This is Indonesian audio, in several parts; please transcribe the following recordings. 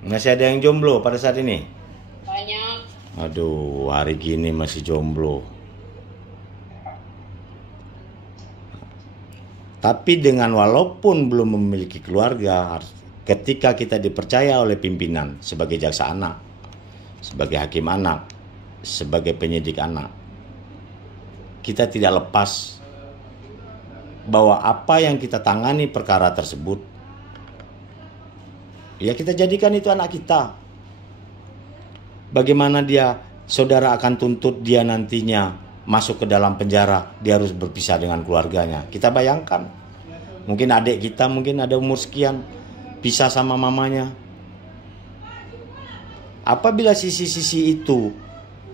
Masih ada yang jomblo pada saat ini? Banyak. Aduh, hari gini masih jomblo. Tapi dengan walaupun belum memiliki keluarga, ketika kita dipercaya oleh pimpinan sebagai jaksa anak, sebagai hakim anak, sebagai penyidik anak, kita tidak lepas bahwa apa yang kita tangani perkara tersebut, ya kita jadikan itu anak kita. Bagaimana saudara akan tuntut dia nantinya masuk ke dalam penjara, dia harus berpisah dengan keluarganya. Kita bayangkan, mungkin adik kita mungkin ada umur sekian, pisah sama mamanya. Apabila sisi-sisi itu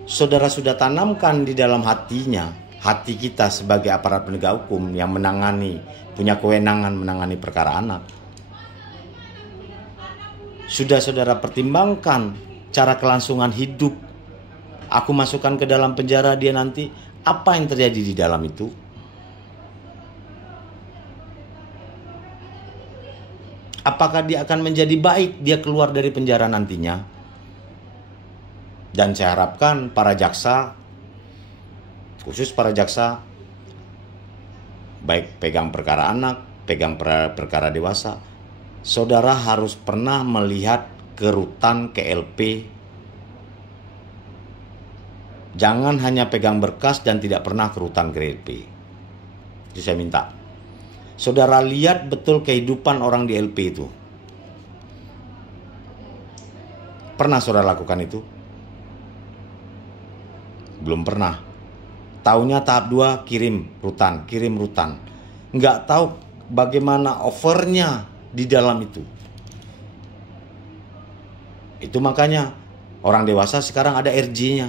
saudara sudah tanamkan di dalam hatinya, hati kita sebagai aparat penegak hukum yang punya kewenangan menangani perkara anak, sudah saudara pertimbangkan cara kelangsungan hidup, aku masukkan ke dalam penjara dia nanti, apa yang terjadi di dalam itu? Apakah dia akan menjadi baik dia keluar dari penjara nantinya? Dan saya harapkan para jaksa, khusus para jaksa, baik pegang perkara anak, pegang perkara dewasa, saudara harus pernah melihat ke rutan, ke LP. Jangan hanya pegang berkas dan tidak pernah ke rutan, ke LP. Itu saya minta. Saudara lihat betul kehidupan orang di LP itu. Pernah saudara lakukan itu? Belum pernah. Taunya tahap 2 kirim rutan. Nggak tahu bagaimana offernya di dalam itu. Itu makanya orang dewasa sekarang ada RJ-nya.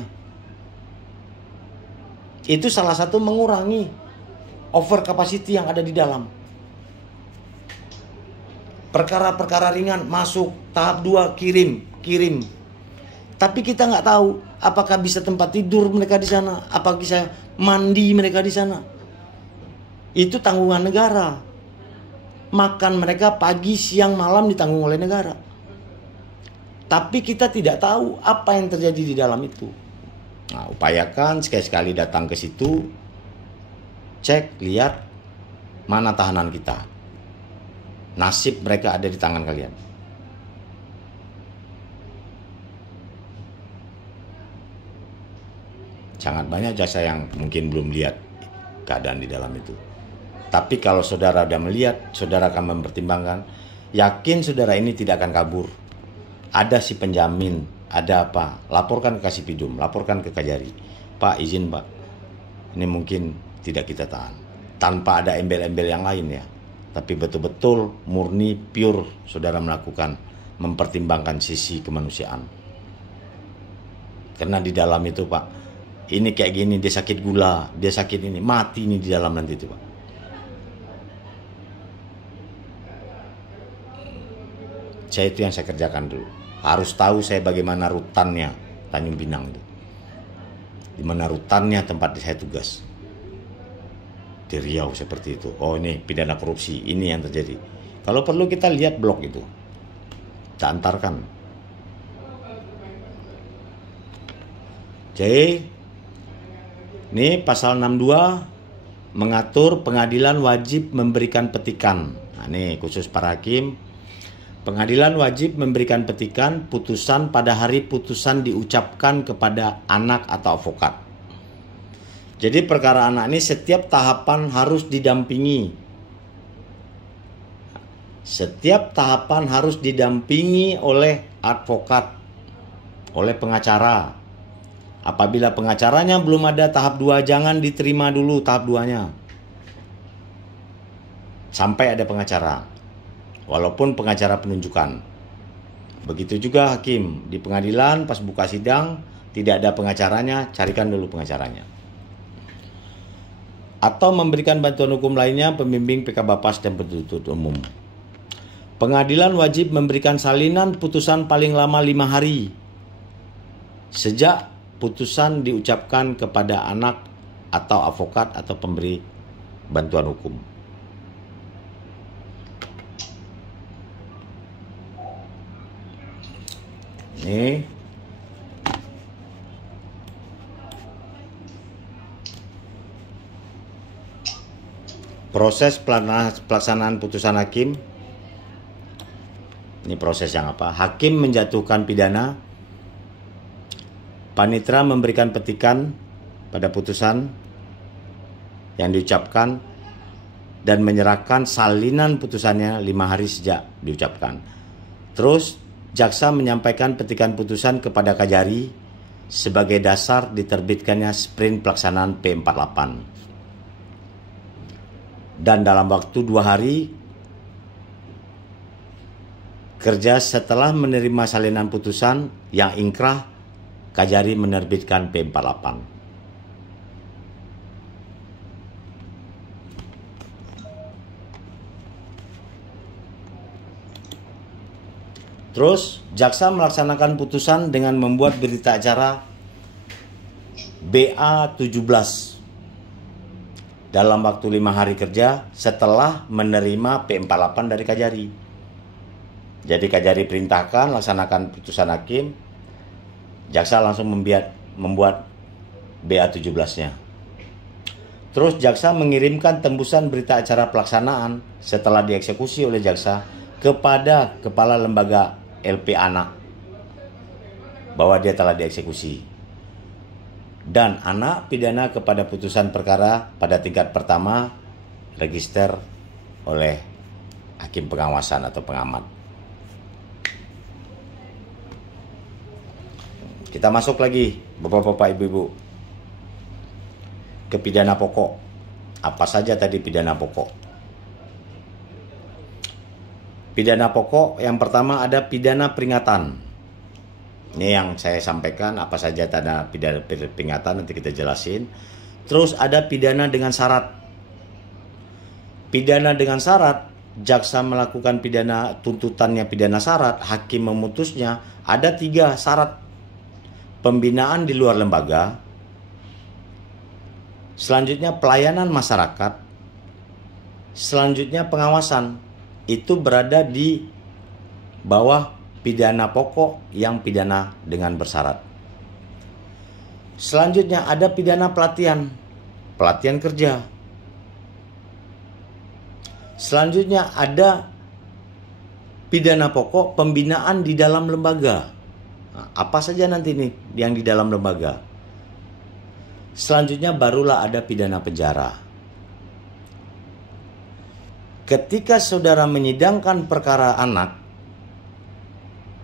Itu salah satu mengurangi over capacity yang ada di dalam. Perkara-perkara ringan masuk tahap 2 kirim. Tapi kita nggak tahu apakah bisa tempat tidur mereka di sana, apakah bisa mandi mereka di sana. Itu tanggungan negara. Makan mereka pagi, siang, malam ditanggung oleh negara. Tapi kita tidak tahu apa yang terjadi di dalam itu. Nah, upayakan sekali-sekali datang ke situ, cek, lihat mana tahanan kita. Nasib mereka ada di tangan kalian. Sangat banyak jaksa yang mungkin belum lihat keadaan di dalam itu. Tapi kalau saudara sudah melihat, saudara akan mempertimbangkan, yakin saudara ini tidak akan kabur. Ada si penjamin, ada apa, laporkan ke Kasipidum, laporkan ke Kajari. Pak, izin Pak, ini mungkin tidak kita tahan. Tanpa ada embel-embel yang lain ya. Tapi betul-betul murni, pure saudara melakukan, mempertimbangkan sisi kemanusiaan. Karena di dalam itu Pak, ini kayak gini, dia sakit gula, dia sakit ini, mati ini di dalam nanti itu Pak. Saya itu yang saya kerjakan dulu. Harus tahu saya bagaimana rutannya Tanjung Pinang itu. Di mana rutannya tempat saya tugas. Di Riau seperti itu. Oh ini pidana korupsi, ini yang terjadi. Kalau perlu kita lihat blok itu. Kita antarkan. Jadi ini pasal 62 mengatur pengadilan wajib memberikan petikan. Nah ini khusus para hakim. Pengadilan wajib memberikan petikan putusan pada hari putusan diucapkan kepada anak atau advokat. Jadi perkara anak ini setiap tahapan harus didampingi. Setiap tahapan harus didampingi oleh advokat, oleh pengacara. Apabila pengacaranya belum ada tahap 2, jangan diterima dulu tahap 2-nya. Sampai ada pengacara. Walaupun pengacara penunjukan. Begitu juga hakim di pengadilan pas buka sidang tidak ada pengacaranya, carikan dulu pengacaranya. Atau memberikan bantuan hukum lainnya, pembimbing PK Bapas dan penuntut umum. Pengadilan wajib memberikan salinan putusan paling lama 5 hari sejak putusan diucapkan kepada anak atau advokat atau pemberi bantuan hukum. Ini proses pelaksanaan putusan hakim. Ini proses yang apa? Hakim menjatuhkan pidana, panitera memberikan petikan pada putusan yang diucapkan dan menyerahkan salinan putusannya 5 hari sejak diucapkan. Terus jaksa menyampaikan petikan putusan kepada Kajari sebagai dasar diterbitkannya sprint pelaksanaan P48. Dan dalam waktu 2 hari kerja setelah menerima salinan putusan yang ingkrah, Kajari menerbitkan P48. Terus jaksa melaksanakan putusan dengan membuat berita acara BA17 dalam waktu 5 hari kerja setelah menerima P48 dari Kajari. Jadi Kajari perintahkan laksanakan putusan hakim, jaksa langsung membuat BA17-nya. Terus jaksa mengirimkan tembusan berita acara pelaksanaan setelah dieksekusi oleh jaksa kepada kepala lembaga LP anak bahwa dia telah dieksekusi. Dan anak pidana kepada putusan perkara pada tingkat pertama register oleh hakim pengawasan atau pengamat. Kita masuk lagi, Bapak-bapak, Ibu-ibu, ke pidana pokok. Apa saja tadi pidana pokok? Pidana pokok yang pertama ada pidana peringatan. Ini yang saya sampaikan, apa saja tanda pidana peringatan nanti kita jelasin. Terus ada pidana dengan syarat. Pidana dengan syarat, jaksa melakukan pidana tuntutannya pidana syarat, hakim memutusnya, ada 3 syarat. Pembinaan di luar lembaga, selanjutnya pelayanan masyarakat, selanjutnya pengawasan. Itu berada di bawah pidana pokok yang pidana dengan bersyarat. Selanjutnya ada pidana pelatihan, pelatihan kerja. Selanjutnya ada pidana pokok pembinaan di dalam lembaga. Nah, apa saja nanti nih yang di dalam lembaga. Selanjutnya barulah ada pidana penjara. Ketika saudara menyidangkan perkara anak,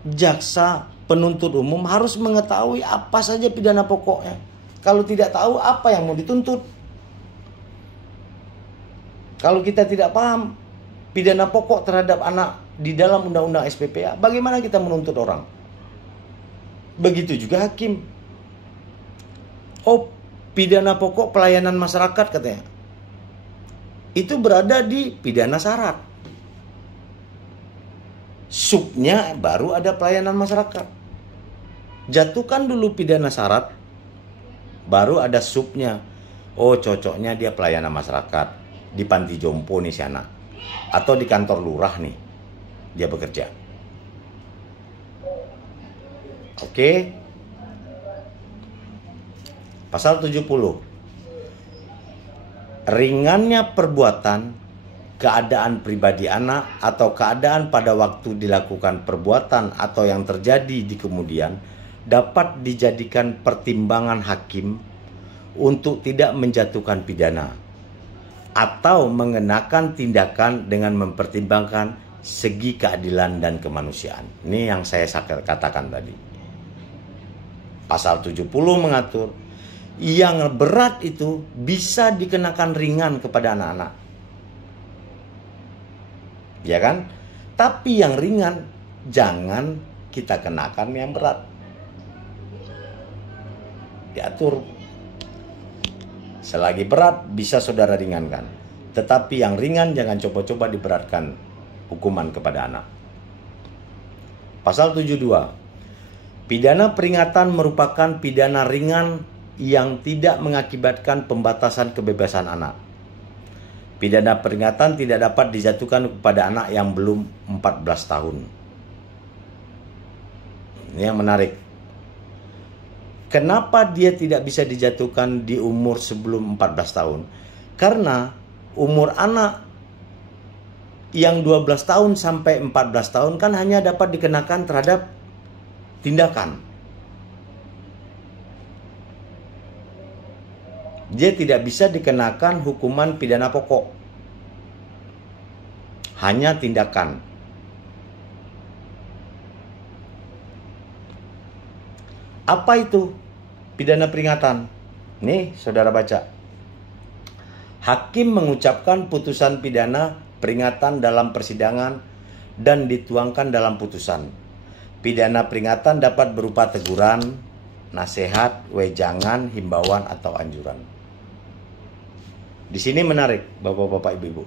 jaksa penuntut umum harus mengetahui apa saja pidana pokoknya. Kalau tidak tahu, apa yang mau dituntut? Kalau kita tidak paham pidana pokok terhadap anak di dalam undang-undang SPPA, bagaimana kita menuntut orang? Begitu juga hakim. Oh, pidana pokok pelayanan masyarakat katanya. Itu berada di pidana syarat. Subnya baru ada pelayanan masyarakat. Jatuhkan dulu pidana syarat, baru ada subnya. Oh, cocoknya dia pelayanan masyarakat. Di panti jompo nih si anak. Atau di kantor lurah nih dia bekerja. Oke. Pasal 70. Ringannya perbuatan, keadaan pribadi anak atau keadaan pada waktu dilakukan perbuatan atau yang terjadi di kemudian dapat dijadikan pertimbangan hakim untuk tidak menjatuhkan pidana atau mengenakan tindakan dengan mempertimbangkan segi keadilan dan kemanusiaan. Ini yang saya katakan tadi. Pasal 70 mengatur yang berat itu bisa dikenakan ringan kepada anak-anak. Ya kan? Tapi yang ringan jangan kita kenakan yang berat. Diatur. Selagi berat bisa saudara ringankan. Tetapi yang ringan jangan coba-coba diberatkan hukuman kepada anak. Pasal 72. Pidana peringatan merupakan pidana ringan yang tidak mengakibatkan pembatasan kebebasan anak. Pidana peringatan tidak dapat dijatuhkan kepada anak yang belum 14 tahun. Ini yang menarik. Kenapa dia tidak bisa dijatuhkan di umur sebelum 14 tahun? Karena umur anak yang 12 tahun sampai 14 tahun kan hanya dapat dikenakan terhadap tindakan. Dia tidak bisa dikenakan hukuman pidana pokok. Hanya tindakan. Apa itu pidana peringatan? Nih, saudara baca. Hakim mengucapkan putusan pidana peringatan dalam persidangan dan dituangkan dalam putusan. Pidana peringatan dapat berupa teguran, nasihat, wejangan, himbauan, atau anjuran. Di sini menarik, Bapak-bapak, Ibu-ibu.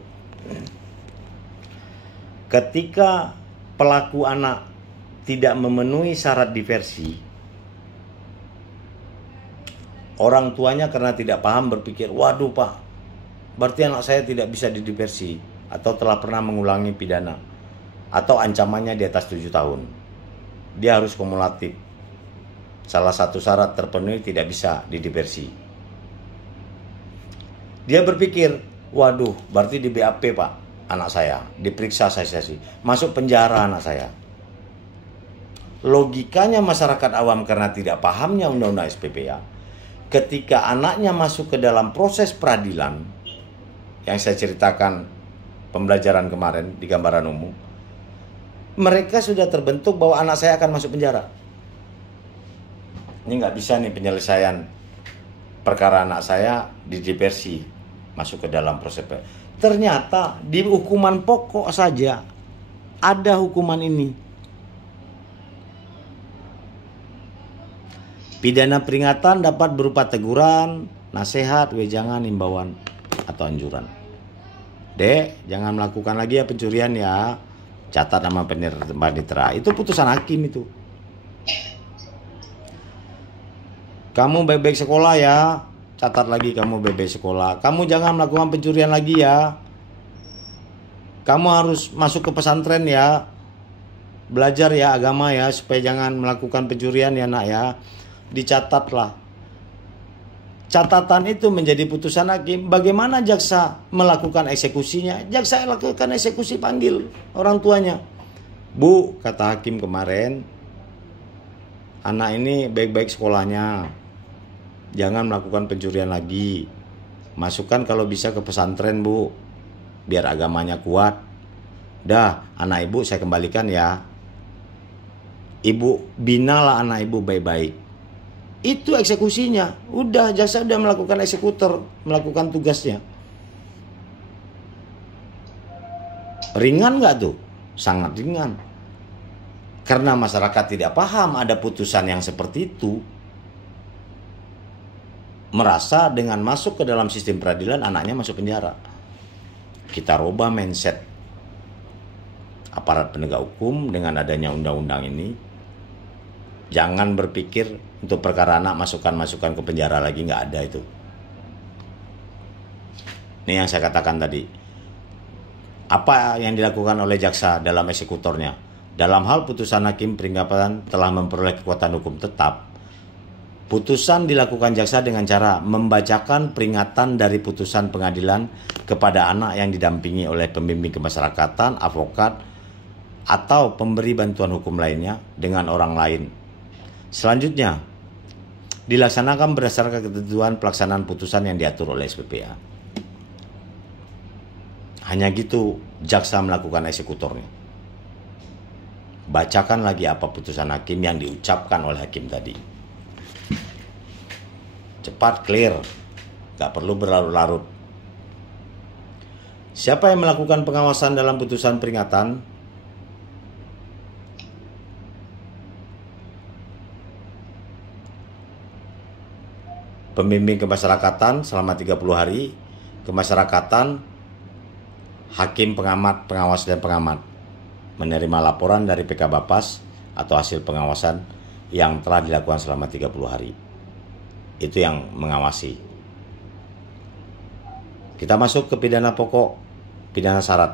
Ketika pelaku anak tidak memenuhi syarat diversi, orang tuanya karena tidak paham berpikir, waduh Pak, berarti anak saya tidak bisa didiversi atau telah pernah mengulangi pidana atau ancamannya di atas 7 tahun. Dia harus kumulatif. Salah satu syarat terpenuhi tidak bisa didiversi. Dia berpikir, waduh, berarti di BAP Pak, anak saya, diperiksa saksi, masuk penjara anak saya. Logikanya masyarakat awam karena tidak pahamnya undang-undang SPPA, ketika anaknya masuk ke dalam proses peradilan, yang saya ceritakan pembelajaran kemarin di gambaran umum, mereka sudah terbentuk bahwa anak saya akan masuk penjara. Ini nggak bisa nih penyelesaian perkara anak saya didiversi masuk ke dalam proses. Ternyata di hukuman pokok saja ada hukuman ini. Pidana peringatan dapat berupa teguran, nasihat, wejangan, himbauan, atau anjuran. Dek, jangan melakukan lagi ya pencurian ya. Catat nama panitera. Itu putusan hakim itu. Kamu baik-baik sekolah ya. Catat lagi kamu baik-baik sekolah. Kamu jangan melakukan pencurian lagi ya. Kamu harus masuk ke pesantren ya. Belajar ya agama ya, supaya jangan melakukan pencurian ya nak ya. Dicatatlah. Catatan itu menjadi putusan hakim. Bagaimana jaksa melakukan eksekusinya? Jaksa lakukan eksekusi, panggil orang tuanya. Bu, kata hakim kemarin, anak ini baik-baik sekolahnya, jangan melakukan pencurian lagi. Masukkan kalau bisa ke pesantren Bu, biar agamanya kuat. Dah, anak ibu saya kembalikan ya. Ibu binalah anak ibu baik-baik. Itu eksekusinya. Udah, jaksa udah melakukan eksekutor, melakukan tugasnya. Ringan nggak tuh? Sangat ringan. Karena masyarakat tidak paham ada putusan yang seperti itu. Merasa dengan masuk ke dalam sistem peradilan anaknya masuk penjara. Kita rubah mindset aparat penegak hukum dengan adanya undang-undang ini. Jangan berpikir untuk perkara anak masukkan ke penjara lagi, nggak ada itu. Ini yang saya katakan tadi. Apa yang dilakukan oleh jaksa dalam eksekutornya? Dalam hal putusan hakim peringatan telah memperoleh kekuatan hukum tetap, putusan dilakukan jaksa dengan cara membacakan peringatan dari putusan pengadilan kepada anak yang didampingi oleh pembimbing kemasyarakatan, advokat, atau pemberi bantuan hukum lainnya dengan orang lain. Selanjutnya, dilaksanakan berdasarkan ketentuan pelaksanaan putusan yang diatur oleh SPPA. Hanya gitu jaksa melakukan eksekutornya. Bacakan lagi apa putusan hakim yang diucapkan oleh hakim tadi. Cepat, clear, gak perlu berlarut-larut. Siapa yang melakukan pengawasan dalam putusan peringatan? Pembimbing kemasyarakatan selama 30 hari, kemasyarakatan, hakim, pengamat, pengawas, dan pengamat menerima laporan dari PK Bapas atau hasil pengawasan yang telah dilakukan selama 30 hari. Itu yang mengawasi. Kita masuk ke pidana pokok, pidana syarat.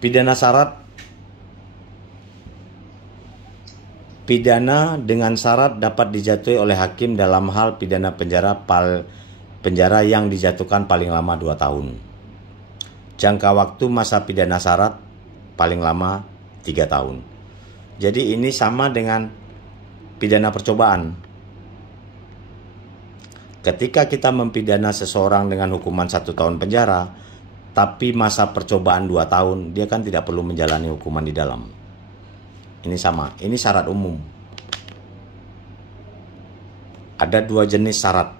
Pidana syarat. Pidana dengan syarat dapat dijatuhi oleh hakim dalam hal pidana penjara yang dijatuhkan paling lama 2 tahun. Jangka waktu masa pidana syarat paling lama 3 tahun. Jadi ini sama dengan pidana percobaan. Ketika kita mempidana seseorang dengan hukuman 1 tahun penjara, tapi masa percobaan 2 tahun, dia kan tidak perlu menjalani hukuman di dalam. Ini sama, ini syarat umum. Ada 2 jenis syarat.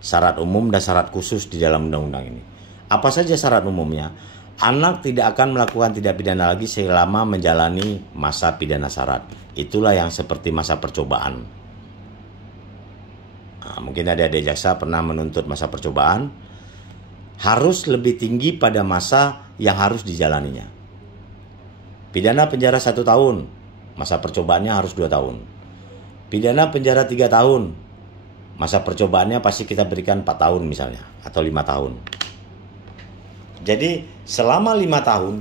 Syarat umum dan syarat khusus di dalam undang-undang ini. Apa saja syarat umumnya? Anak tidak akan melakukan tindak pidana lagi selama menjalani masa pidana syarat. Itulah yang seperti masa percobaan. Nah, mungkin adik-adik jaksa pernah menuntut masa percobaan. Harus lebih tinggi pada masa yang harus dijalaninya. Pidana penjara 1 tahun, masa percobaannya harus 2 tahun. Pidana penjara 3 tahun, masa percobaannya pasti kita berikan 4 tahun misalnya, atau 5 tahun. Jadi selama 5 tahun,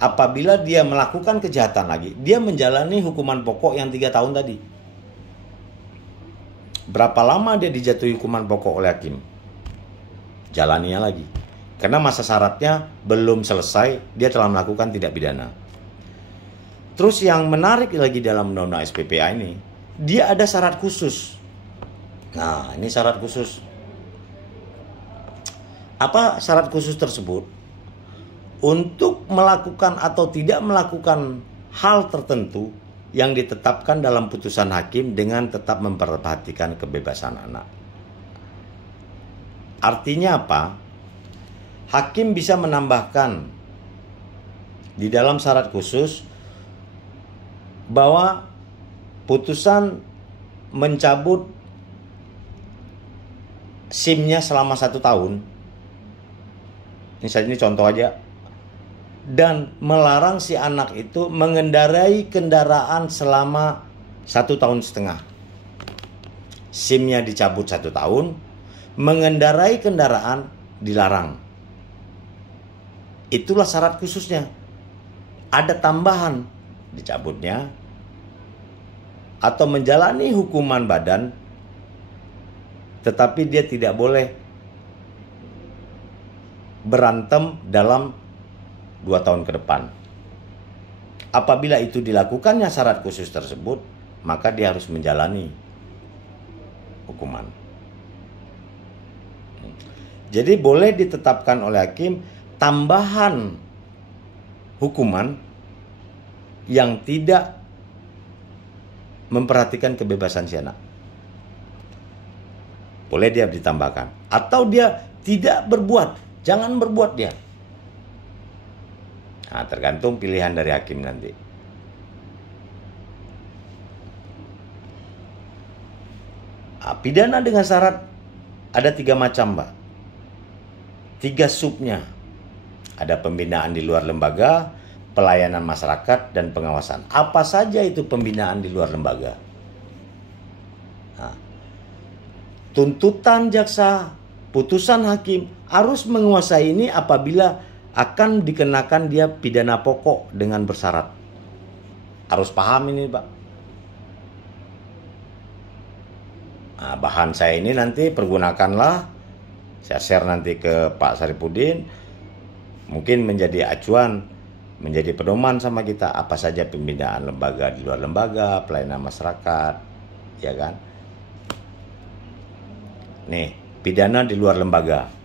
apabila dia melakukan kejahatan lagi, dia menjalani hukuman pokok yang 3 tahun tadi. Berapa lama dia dijatuhi hukuman pokok oleh hakim? Jalaninya lagi. Karena masa syaratnya belum selesai, dia telah melakukan tindak pidana. Terus yang menarik lagi dalam undang-undang SPPA ini, dia ada syarat khusus. Nah, ini syarat khusus. Apa syarat khusus tersebut? Untuk melakukan atau tidak melakukan hal tertentu yang ditetapkan dalam putusan hakim dengan tetap memperhatikan kebebasan anak. Artinya apa? Hakim bisa menambahkan di dalam syarat khusus bahwa putusan mencabut SIM-nya selama 1 tahun, misalnya ini contoh aja, dan melarang si anak itu mengendarai kendaraan selama 1,5 tahun. SIM-nya dicabut 1 tahun, mengendarai kendaraan dilarang. Itulah syarat khususnya. Ada tambahan, dicabutnya atau menjalani hukuman badan, tetapi dia tidak boleh berantem dalam 2 tahun ke depan. Apabila itu dilakukannya syarat khusus tersebut, maka dia harus menjalani hukuman. Jadi boleh ditetapkan oleh hakim tambahan hukuman yang tidak memperhatikan kebebasan si anak. Boleh dia ditambahkan. Atau dia tidak berbuat. Jangan berbuat dia. Nah, tergantung pilihan dari hakim nanti. Nah, pidana dengan syarat ada 3 macam, Mbak. 3 subnya. Ada pembinaan di luar lembaga, pelayanan masyarakat, dan pengawasan. Apa saja itu pembinaan di luar lembaga? Nah, tuntutan jaksa, putusan hakim harus menguasai ini apabila akan dikenakan dia pidana pokok dengan bersyarat. Harus paham ini, Pak. Nah, bahan saya ini nanti pergunakanlah, saya share nanti ke Pak Saripudin, mungkin menjadi acuan, menjadi pedoman sama kita apa saja pembinaan lembaga di luar lembaga, pelayanan masyarakat, ya kan? Nih, pidana di luar lembaga.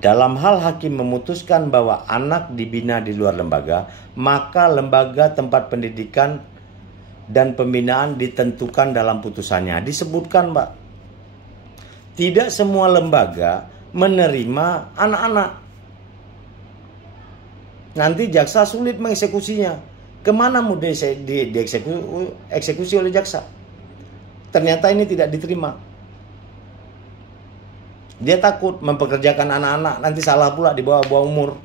Dalam hal hakim memutuskan bahwa anak dibina di luar lembaga, maka lembaga tempat pendidikan dan pembinaan ditentukan dalam putusannya. Disebutkan, Pak, tidak semua lembaga menerima anak-anak. Nanti jaksa sulit mengeksekusinya. Kemana mau dieksekusi oleh jaksa? Ternyata ini tidak diterima. Dia takut mempekerjakan anak-anak, nanti salah pula di bawah umur.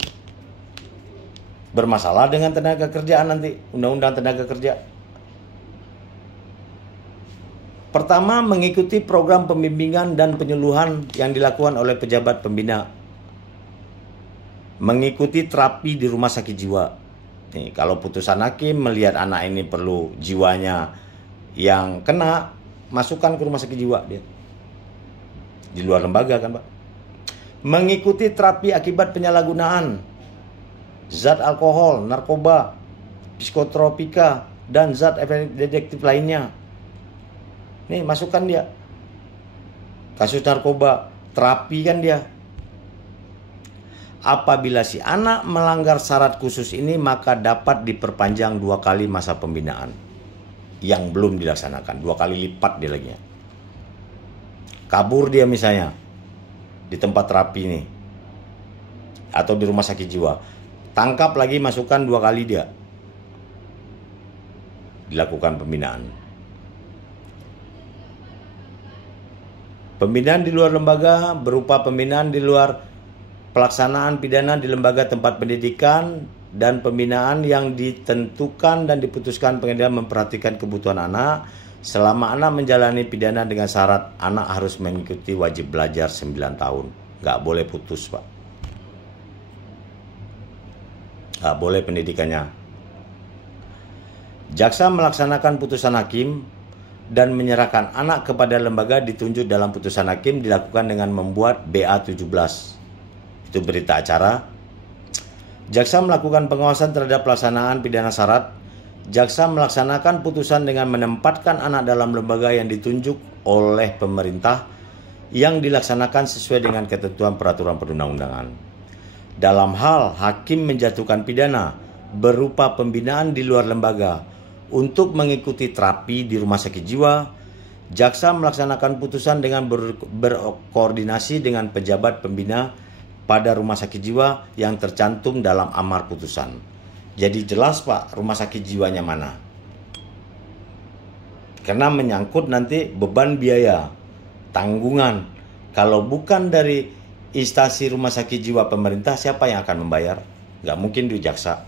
Bermasalah dengan tenaga kerjaan nanti, undang-undang tenaga kerja. Pertama, mengikuti program pembimbingan dan penyuluhan yang dilakukan oleh pejabat pembina. mengikuti terapi di rumah sakit jiwa. Nih, kalau putusan hakim melihat anak ini perlu jiwanya yang kena, masukkan ke rumah sakit jiwa dia. Di luar lembaga kan, Pak. Mengikuti terapi akibat penyalahgunaan zat alkohol, narkoba, psikotropika, dan zat efek detektif lainnya. Nih, masukkan dia. Kasus narkoba, terapi kan dia. Apabila si anak melanggar syarat khusus ini, maka dapat diperpanjang 2 kali masa pembinaan yang belum dilaksanakan, 2 kali lipat dia lagi. Kabur dia misalnya di tempat terapi ini atau di rumah sakit jiwa, tangkap lagi, masukkan 2 kali dia dilakukan pembinaan. Pembinaan di luar lembaga berupa pembinaan di luar pelaksanaan pidana di lembaga tempat pendidikan, dan pembinaan yang ditentukan dan diputuskan pengadilan memperhatikan kebutuhan anak selama anak menjalani pidana dengan syarat anak harus mengikuti wajib belajar 9 tahun. Nggak boleh putus, Pak. Nggak boleh pendidikannya. Jaksa melaksanakan putusan hakim dan menyerahkan anak kepada lembaga ditunjuk dalam putusan hakim dilakukan dengan membuat BA 17. Itu berita acara. Jaksa melakukan pengawasan terhadap pelaksanaan pidana syarat. Jaksa melaksanakan putusan dengan menempatkan anak dalam lembaga yang ditunjuk oleh pemerintah yang dilaksanakan sesuai dengan ketentuan peraturan perundang-undangan. Dalam hal hakim menjatuhkan pidana berupa pembinaan di luar lembaga untuk mengikuti terapi di rumah sakit jiwa, jaksa melaksanakan putusan dengan berkoordinasi dengan pejabat pembina pada rumah sakit jiwa yang tercantum dalam amar putusan. Jadi jelas, Pak, rumah sakit jiwanya mana. Karena menyangkut nanti beban biaya, tanggungan. Kalau bukan dari instansi rumah sakit jiwa pemerintah, siapa yang akan membayar? Nggak mungkin di jaksa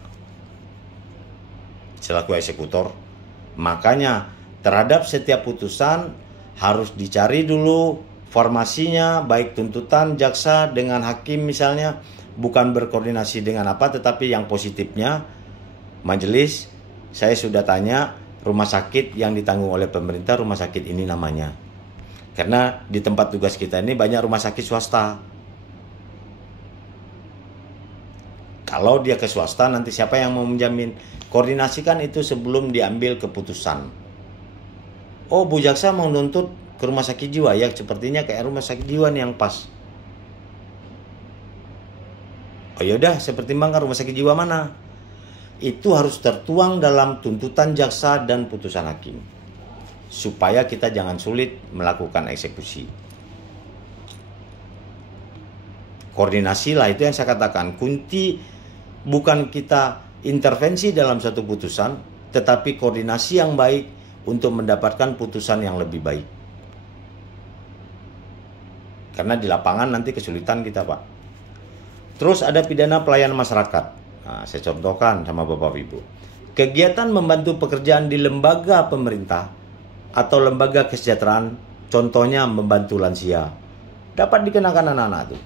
selaku eksekutor. Makanya terhadap setiap putusan harus dicari dulu formasinya, baik tuntutan jaksa dengan hakim misalnya, bukan berkoordinasi dengan apa, tetapi yang positifnya, majelis, saya sudah tanya rumah sakit yang ditanggung oleh pemerintah, rumah sakit ini namanya. Karena di tempat tugas kita ini banyak rumah sakit swasta. Kalau dia ke swasta, nanti siapa yang mau menjamin? Koordinasikan itu sebelum diambil keputusan. Oh, Bu Jaksa mau nuntut ke rumah sakit jiwa, ya sepertinya kayak rumah sakit jiwa nih yang pas. Oh yaudah, saya pertimbangkan rumah sakit jiwa mana. Itu harus tertuang dalam tuntutan jaksa dan putusan hakim, supaya kita jangan sulit melakukan eksekusi. Koordinasi lah, itu yang saya katakan. Kunci bukan kita intervensi dalam satu putusan, tetapi koordinasi yang baik untuk mendapatkan putusan yang lebih baik. Karena di lapangan nanti kesulitan kita, Pak. Terus ada pidana pelayanan masyarakat. Nah, saya contohkan sama Bapak Ibu. Kegiatan membantu pekerjaan di lembaga pemerintah atau lembaga kesejahteraan, contohnya membantu lansia, dapat dikenakan anak-anak tuh.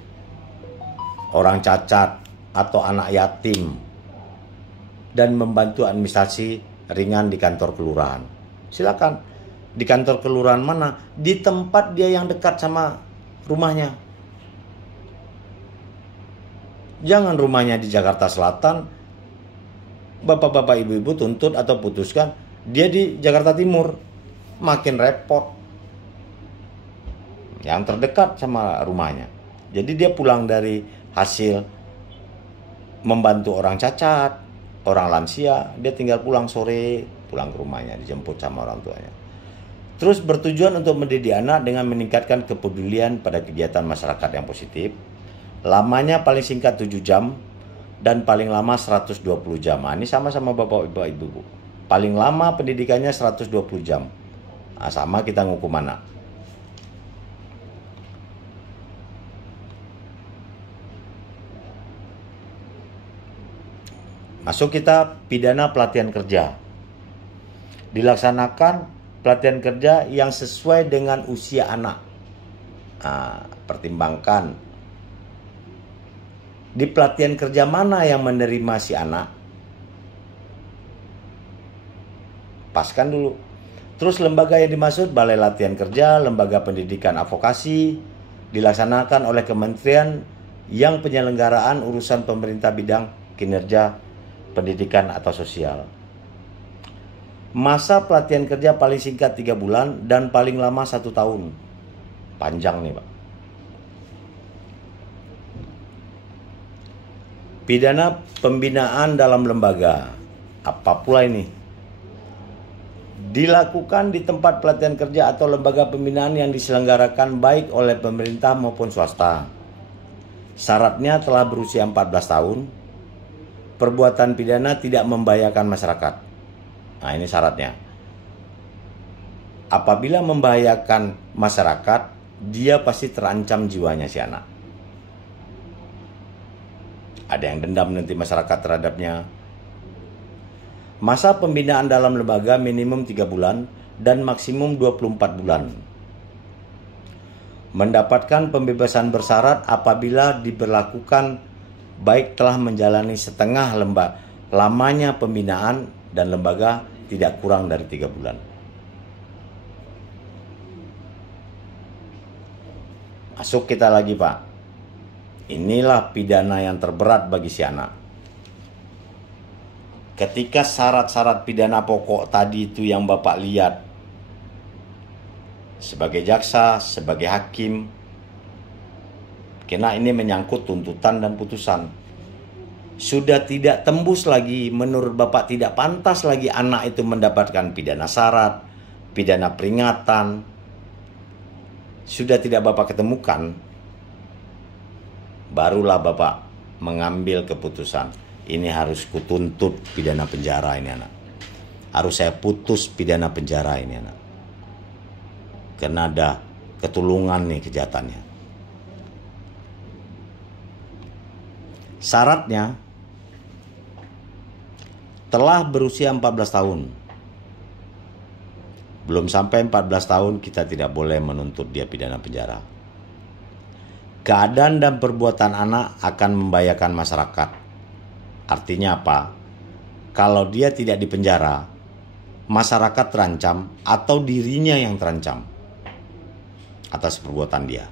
Orang cacat atau anak yatim, dan membantu administrasi ringan di kantor kelurahan. Silakan. Di kantor kelurahan mana? Di tempat dia yang dekat sama rumahnya. Jangan rumahnya di Jakarta Selatan, bapak-bapak ibu-ibu tuntut atau putuskan dia di Jakarta Timur, makin repot. Yang terdekat sama rumahnya. Jadi dia pulang dari hasil membantu orang cacat, orang lansia, dia tinggal pulang sore, pulang ke rumahnya, dijemput sama orang tuanya. Terus bertujuan untuk mendidik anak dengan meningkatkan kepedulian pada kegiatan masyarakat yang positif. Lamanya paling singkat 7 jam dan paling lama 120 jam. Nah, ini sama-sama Bapak Ibu. Paling lama pendidikannya 120 jam. Nah, sama kita ngukum anak. Masuk kita pidana pelatihan kerja. Dilaksanakan pelatihan kerja yang sesuai dengan usia anak. Nah, pertimbangkan Di pelatihan kerja mana yang menerima si anak? Paskan dulu. Terus lembaga yang dimaksud Balai Latihan Kerja, Lembaga Pendidikan Advokasi, dilaksanakan oleh kementerian yang penyelenggaraan urusan pemerintah bidang kinerja pendidikan atau sosial. Masa pelatihan kerja paling singkat 3 bulan dan paling lama 1 tahun. Panjang nih Pak. Pidana pembinaan dalam lembaga. Apa pula ini? Dilakukan di tempat pelatihan kerja atau lembaga pembinaan yang diselenggarakan baik oleh pemerintah maupun swasta. Syaratnya telah berusia 14 tahun. Perbuatan pidana tidak membahayakan masyarakat. Nah, ini syaratnya. Apabila membahayakan masyarakat, dia pasti terancam jiwanya si anak. Ada yang dendam nanti masyarakat terhadapnya. Masa pembinaan dalam lembaga minimum 3 bulan dan maksimum 24 bulan. Mendapatkan pembebasan bersyarat apabila diberlakukan baik telah menjalani setengah lamanya pembinaan dan lembaga tidak kurang dari 3 bulan. Masuk kita lagi Pak. Inilah pidana yang terberat bagi si anak. Ketika syarat-syarat pidana pokok tadi itu yang Bapak lihat, sebagai jaksa, sebagai hakim, karena ini menyangkut tuntutan dan putusan, sudah tidak tembus lagi, menurut Bapak tidak pantas lagi anak itu mendapatkan pidana syarat, pidana peringatan, sudah tidak Bapak ketemukan, barulah Bapak mengambil keputusan. Ini harus kutuntut pidana penjara ini anak. Harus saya putus pidana penjara ini anak. Karena ada ketulungan nih kejahatannya. Syaratnya telah berusia 14 tahun. Belum sampai 14 tahun kita tidak boleh menuntut dia pidana penjara. Keadaan dan perbuatan anak akan membahayakan masyarakat. Artinya apa? Kalau dia tidak dipenjara, masyarakat terancam atau dirinya yang terancam atas perbuatan dia.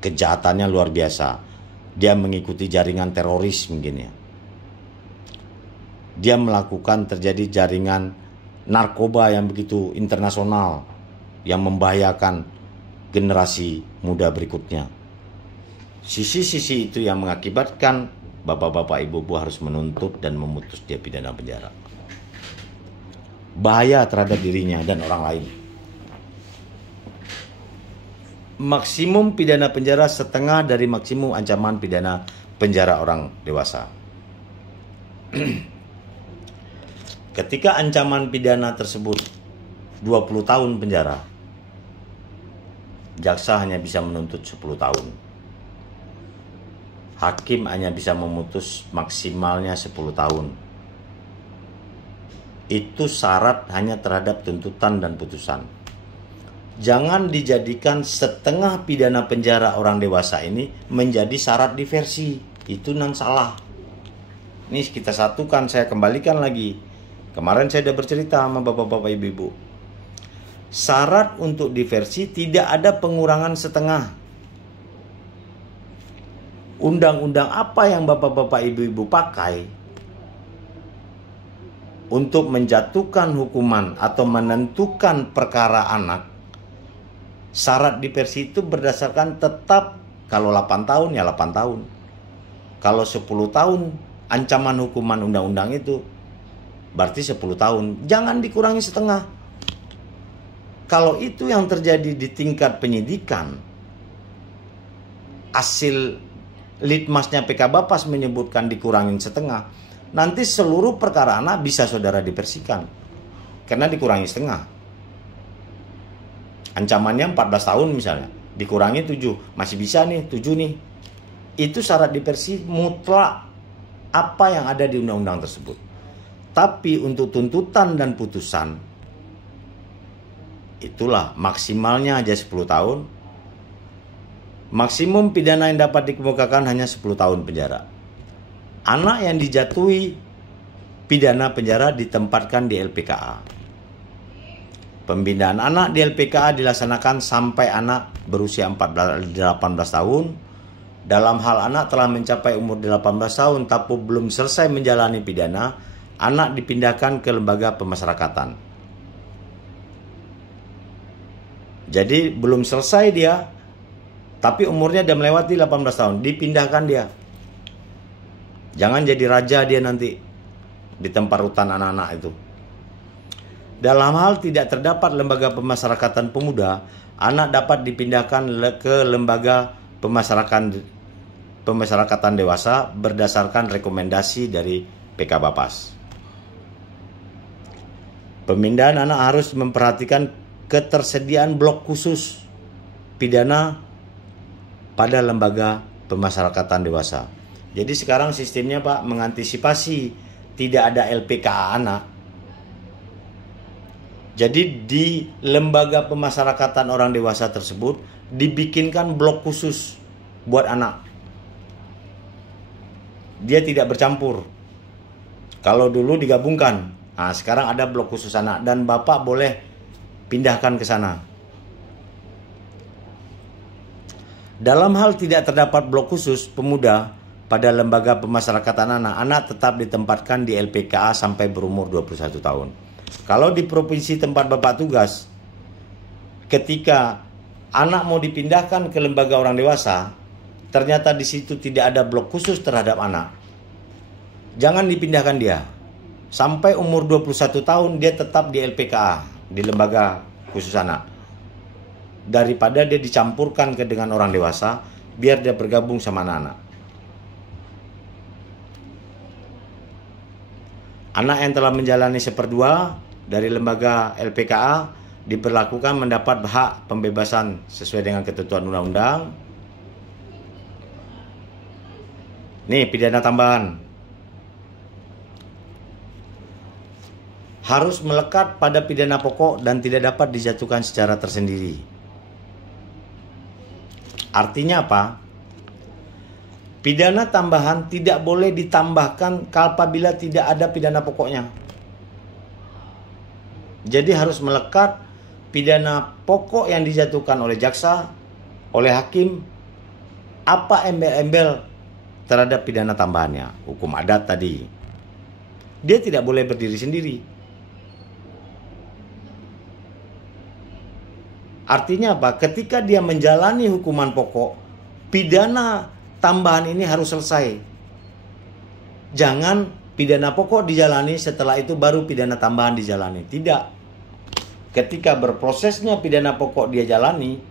Kejahatannya luar biasa. Dia mengikuti jaringan teroris mungkin ya. Dia melakukan terjadi jaringan narkoba yang begitu internasional yang membahayakan generasi muda berikutnya. Sisi-sisi itu yang mengakibatkan bapak-bapak, ibu-ibu harus menuntut dan memutus dia pidana penjara. Bahaya terhadap dirinya dan orang lain. Maksimum pidana penjara setengah dari maksimum ancaman pidana penjara orang dewasa. Ketika ancaman pidana tersebut 20 tahun penjara, jaksa hanya bisa menuntut 10 tahun. Hakim hanya bisa memutus maksimalnya 10 tahun. Itu syarat hanya terhadap tuntutan dan putusan. Jangan dijadikan setengah pidana penjara orang dewasa ini menjadi syarat diversi. Itu nan salah. Ini kita satukan, saya kembalikan lagi. Kemarin saya sudah bercerita sama bapak-bapak, ibu-ibu. Syarat untuk diversi tidak ada pengurangan setengah. Undang-undang apa yang bapak-bapak, ibu-ibu pakai untuk menjatuhkan hukuman atau menentukan perkara anak, syarat diversi itu berdasarkan tetap, kalau 8 tahun ya 8 tahun. Kalau 10 tahun ancaman hukuman undang-undang itu berarti 10 tahun. Jangan dikurangi setengah. Kalau itu yang terjadi di tingkat penyidikan, hasil litmasnya PK Bapas menyebutkan dikurangin setengah, nanti seluruh perkara anak bisa saudara diversikan karena dikurangi setengah. Ancamannya 14 tahun misalnya, dikurangi 7, masih bisa nih 7 nih. Itu syarat diversi mutlak apa yang ada di undang-undang tersebut. Tapi untuk tuntutan dan putusan, itulah maksimalnya aja 10 tahun. Maksimum pidana yang dapat dikemukakan hanya 10 tahun penjara. Anak yang dijatuhi pidana penjara ditempatkan di LPKA. Pembinaan anak di LPKA dilaksanakan sampai anak berusia 18 tahun. Dalam hal anak telah mencapai umur 18 tahun tapi belum selesai menjalani pidana, anak dipindahkan ke lembaga pemasyarakatan. Jadi belum selesai dia, tapi umurnya udah melewati 18 tahun, dipindahkan dia. Jangan jadi raja dia nanti di tempat rutan anak-anak itu. Dalam hal tidak terdapat lembaga pemasyarakatan pemuda, anak dapat dipindahkan ke lembaga pemasyarakatan dewasa berdasarkan rekomendasi dari PK Bapas. Pemindahan anak harus memperhatikan ketersediaan blok khusus pidana pada lembaga pemasyarakatan dewasa. Jadi sekarang sistemnya Pak mengantisipasi tidak ada LPKA anak. Jadi di lembaga pemasyarakatan orang dewasa tersebut dibikinkan blok khusus buat anak. Dia tidak bercampur. Kalau dulu digabungkan, nah sekarang ada blok khusus anak dan bapak boleh pindahkan ke sana. Dalam hal tidak terdapat blok khusus pemuda pada lembaga pemasyarakatan anak, anak tetap ditempatkan di LPKA sampai berumur 21 tahun. Kalau di provinsi tempat bapak tugas, ketika anak mau dipindahkan ke lembaga orang dewasa, ternyata di situ tidak ada blok khusus terhadap anak, jangan dipindahkan dia. Sampai umur 21 tahun dia tetap di LPKA, di lembaga khusus anak. Daripada dia dicampurkan ke dengan orang dewasa, biar dia bergabung sama anak-anak. Anak yang telah menjalani 1/2 dari lembaga LPKA diperlakukan mendapat hak pembebasan sesuai dengan ketentuan undang-undang. Nih pidana tambahan. Harus melekat pada pidana pokok dan tidak dapat dijatuhkan secara tersendiri. Artinya apa? Pidana tambahan tidak boleh ditambahkan apabila tidak ada pidana pokoknya. Jadi harus melekat pidana pokok yang dijatuhkan oleh jaksa, oleh hakim, apa embel-embel terhadap pidana tambahannya. Hukum adat tadi. Dia tidak boleh berdiri sendiri. Artinya apa? Ketika dia menjalani hukuman pokok, pidana tambahan ini harus selesai. Jangan pidana pokok dijalani, setelah itu baru pidana tambahan dijalani. Tidak. Ketika berprosesnya pidana pokok dia jalani,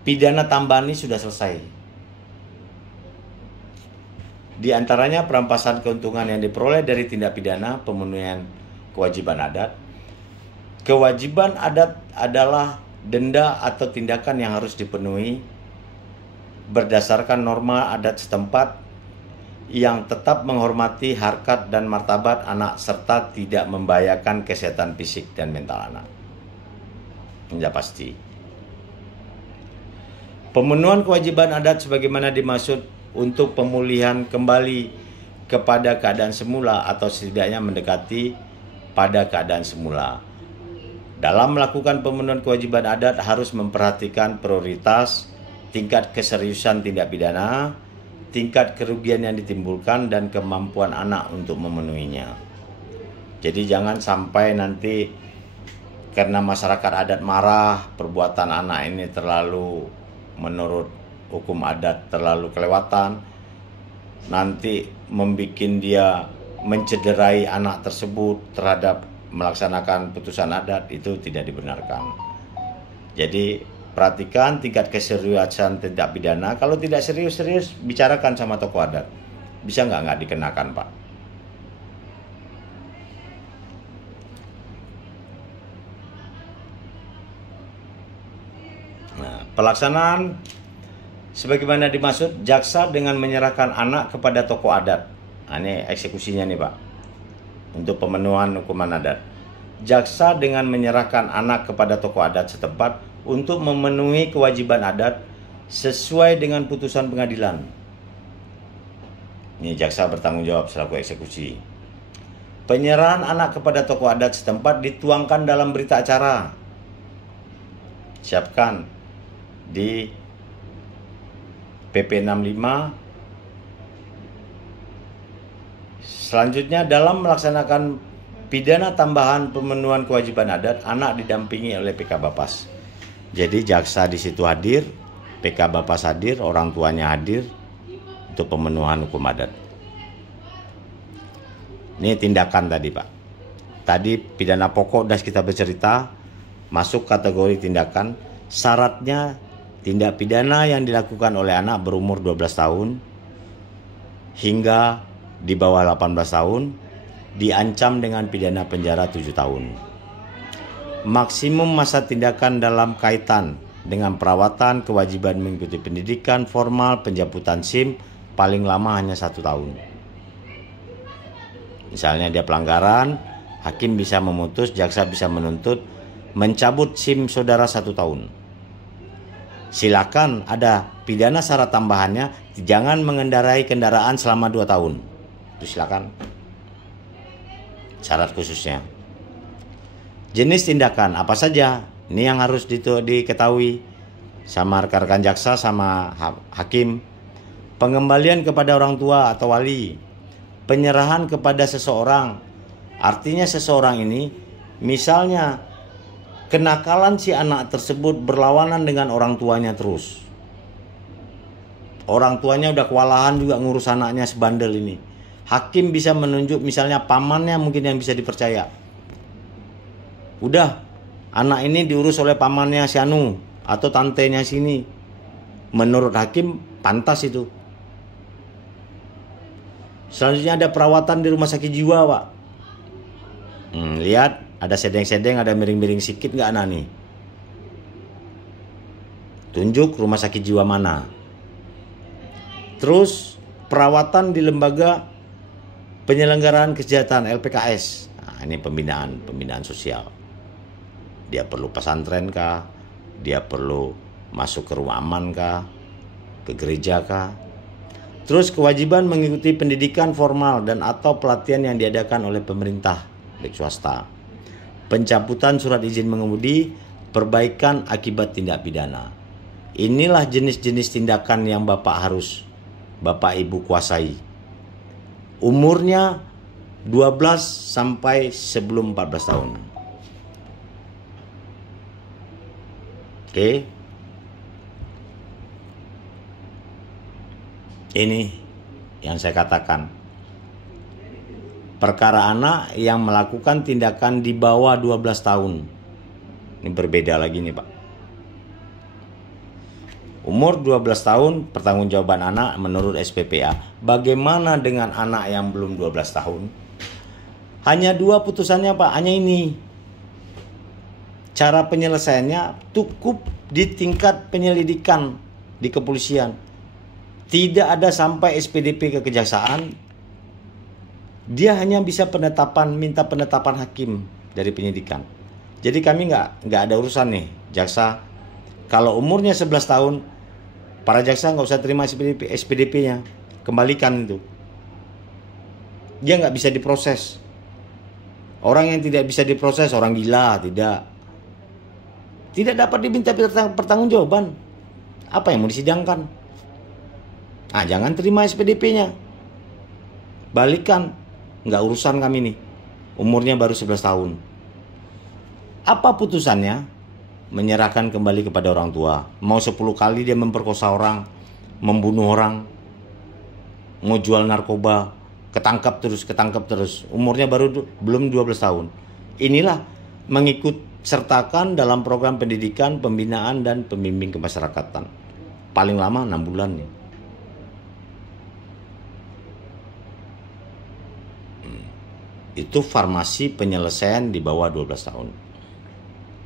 pidana tambahan ini sudah selesai. Di antaranya perampasan keuntungan yang diperoleh dari tindak pidana pemenuhan kewajiban adat. Kewajiban adat adalah denda atau tindakan yang harus dipenuhi berdasarkan norma adat setempat yang tetap menghormati harkat dan martabat anak serta tidak membahayakan kesehatan fisik dan mental anak. Ini pasti. Pemenuhan kewajiban adat sebagaimana dimaksud untuk pemulihan kembali kepada keadaan semula atau setidaknya mendekati pada keadaan semula. Dalam melakukan pemenuhan kewajiban adat harus memperhatikan prioritas, tingkat keseriusan tindak pidana, tingkat kerugian yang ditimbulkan, dan kemampuan anak untuk memenuhinya. Jadi jangan sampai nanti karena masyarakat adat marah, perbuatan anak ini terlalu menurut hukum adat terlalu kelewatan, nanti membuat dia mencederai anak tersebut terhadap melaksanakan putusan adat, itu tidak dibenarkan. Jadi perhatikan tingkat keseriusan tindak pidana. Kalau tidak serius-serius, bicarakan sama tokoh adat. Bisa nggak dikenakan, Pak? Nah, pelaksanaan sebagaimana dimaksud, jaksa dengan menyerahkan anak kepada tokoh adat. Nah, ini eksekusinya nih, Pak. Untuk pemenuhan hukuman adat. Jaksa dengan menyerahkan anak kepada tokoh adat setempat untuk memenuhi kewajiban adat sesuai dengan putusan pengadilan. Ini jaksa bertanggung jawab selaku eksekusi. Penyerahan anak kepada tokoh adat setempat dituangkan dalam berita acara. Siapkan di PP 65. Selanjutnya, dalam melaksanakan pidana tambahan pemenuhan kewajiban adat, anak didampingi oleh PK Bapas. Jadi jaksa di situ hadir, PK Bapas hadir, orang tuanya hadir untuk pemenuhan hukum adat. Ini tindakan tadi, Pak. Tadi pidana pokok sudah kita bercerita, masuk kategori tindakan. Syaratnya tindak pidana yang dilakukan oleh anak berumur 12 tahun hingga di bawah 18 tahun diancam dengan pidana penjara 7 tahun. Maksimum masa tindakan dalam kaitan dengan perawatan, kewajiban mengikuti pendidikan formal, penjemputan SIM paling lama hanya 1 tahun. Misalnya dia pelanggaran, hakim bisa memutus, jaksa bisa menuntut mencabut SIM saudara 1 tahun. Silakan ada pidana syarat tambahannya, jangan mengendarai kendaraan selama 2 tahun. Itu silakan. Syarat khususnya. Jenis tindakan apa saja? Ini yang harus diketahui sama rekan-rekan jaksa sama hakim. Pengembalian kepada orang tua atau wali. Penyerahan kepada seseorang. Artinya seseorang ini misalnya kenakalan si anak tersebut berlawanan dengan orang tuanya terus. Orang tuanya udah kewalahan juga ngurus anaknya sebandel ini. Hakim bisa menunjuk misalnya pamannya mungkin yang bisa dipercaya. Udah, anak ini diurus oleh pamannya si Anu atau tantenya sini. Menurut hakim pantas itu. Selanjutnya ada perawatan di rumah sakit jiwa, Pak. Lihat, ada sedeng-sedeng, ada miring-miring sikit nggak anak nih? Tunjuk rumah sakit jiwa mana. Terus perawatan di lembaga penyelenggaraan kesejahteraan LPKS. Nah, ini pembinaan sosial. Dia perlu pesantren kah? Dia perlu masuk ke rumah aman kah? Ke gereja kah? Terus kewajiban mengikuti pendidikan formal dan atau pelatihan yang diadakan oleh pemerintah, baik swasta. Pencabutan surat izin mengemudi, perbaikan akibat tindak pidana. Inilah jenis-jenis tindakan yang Bapak Ibu kuasai. Umurnya 12 sampai sebelum 14 tahun. Oke. Ini yang saya katakan. Perkara anak yang melakukan tindakan di bawah 12 tahun. Ini berbeda lagi nih, Pak. Umur 12 tahun pertanggungjawaban anak menurut SPPA. Bagaimana dengan anak yang belum 12 tahun? Hanya 2 putusannya, Pak, hanya ini. Cara penyelesaiannya cukup di tingkat penyelidikan di kepolisian. Tidak ada sampai SPDP ke kejaksaan. Dia hanya bisa minta penetapan hakim dari penyidikan. Jadi kami nggak ada urusan nih, jaksa. Kalau umurnya 11 tahun, para jaksa nggak usah terima SPDP-nya, kembalikan itu. Dia nggak bisa diproses. Orang yang tidak bisa diproses, orang gila, tidak dapat diminta pertanggungjawaban. Apa yang mau disidangkan? Nah, jangan terima SPDP-nya, balikan. Nggak urusan kami nih, umurnya baru 11 tahun. Apa putusannya? Menyerahkan kembali kepada orang tua. Mau 10 kali dia memperkosa orang, membunuh orang, mau jual narkoba, ketangkap terus. Umurnya belum 12 tahun. Inilah mengikut sertakan dalam program pendidikan, pembinaan, dan pembimbing kemasyarakatan. Paling lama 6 bulan nih. Itu farmasi penyelesaian di bawah 12 tahun.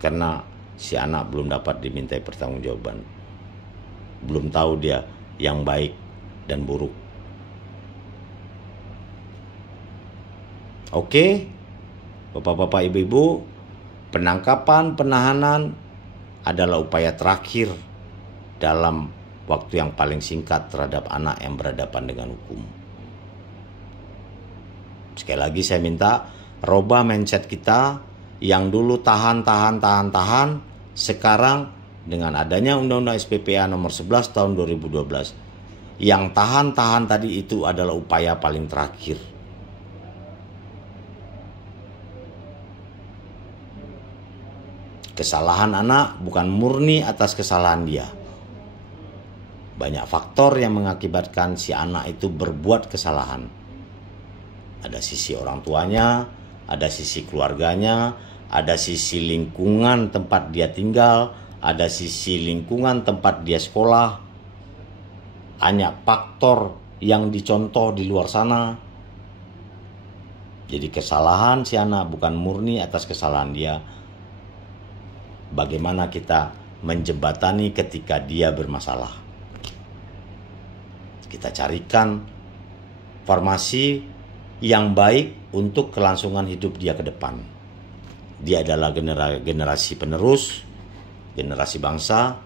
Karena si anak belum dapat dimintai pertanggungjawaban. Belum tahu dia yang baik dan buruk. Oke, Bapak-bapak, Ibu-ibu, penangkapan, penahanan adalah upaya terakhir dalam waktu yang paling singkat terhadap anak yang berhadapan dengan hukum. Sekali lagi saya minta, robah mindset kita yang dulu tahan, sekarang dengan adanya Undang-Undang SPPA nomor 11 tahun 2012, yang tahan tadi itu adalah upaya paling terakhir. Kesalahan anak bukan murni atas kesalahan dia. Banyak faktor yang mengakibatkan si anak itu berbuat kesalahan. Ada sisi orang tuanya, ada sisi keluarganya, ada sisi lingkungan tempat dia tinggal, ada sisi lingkungan tempat dia sekolah. Banyak faktor yang dicontoh di luar sana. Jadi kesalahan si anak bukan murni atas kesalahan dia. Bagaimana kita menjembatani ketika dia bermasalah. Kita carikan formasi yang baik untuk kelangsungan hidup dia ke depan. Dia adalah generasi penerus, generasi bangsa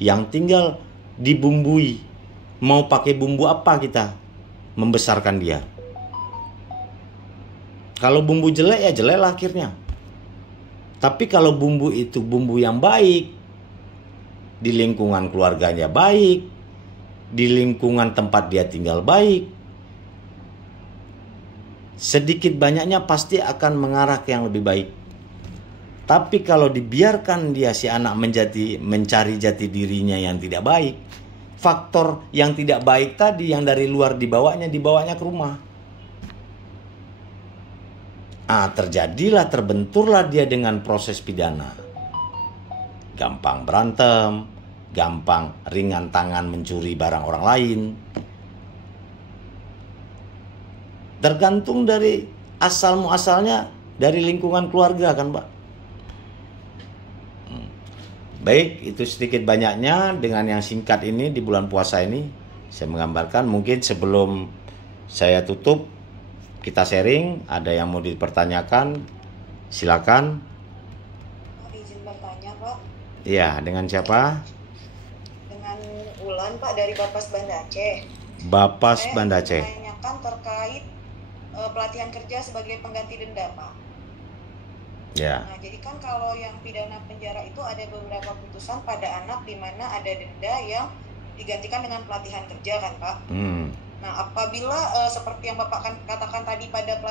yang tinggal dibumbui. Mau pakai bumbu apa kita membesarkan dia? Kalau bumbu jelek ya jelek lah akhirnya. Tapi kalau bumbu itu bumbu yang baik, di lingkungan keluarganya baik, di lingkungan tempat dia tinggal baik, sedikit banyaknya pasti akan mengarah ke yang lebih baik. Tapi kalau dibiarkan dia si anak mencari jati dirinya yang tidak baik, faktor yang tidak baik tadi yang dari luar dibawanya ke rumah. Terbenturlah dia dengan proses pidana. Gampang berantem, gampang ringan tangan mencuri barang orang lain. Tergantung dari asal muasalnya dari lingkungan keluarga kan Pak. Baik, itu sedikit banyaknya dengan yang singkat ini di bulan puasa ini. Saya menggambarkan, mungkin sebelum saya tutup kita sharing, ada yang mau dipertanyakan, silakan. Izin bertanya Pak. Iya, dengan siapa? Dengan Ulan Pak dari Bapas Banda Aceh. Bapas Banda Aceh. Saya menanyakan terkait pelatihan kerja sebagai pengganti denda Pak. Ya. Nah, jadi kan kalau yang pidana penjara itu ada beberapa putusan pada anak di mana ada denda yang digantikan dengan pelatihan kerja kan Pak. Nah, apabila seperti yang Bapak katakan tadi pada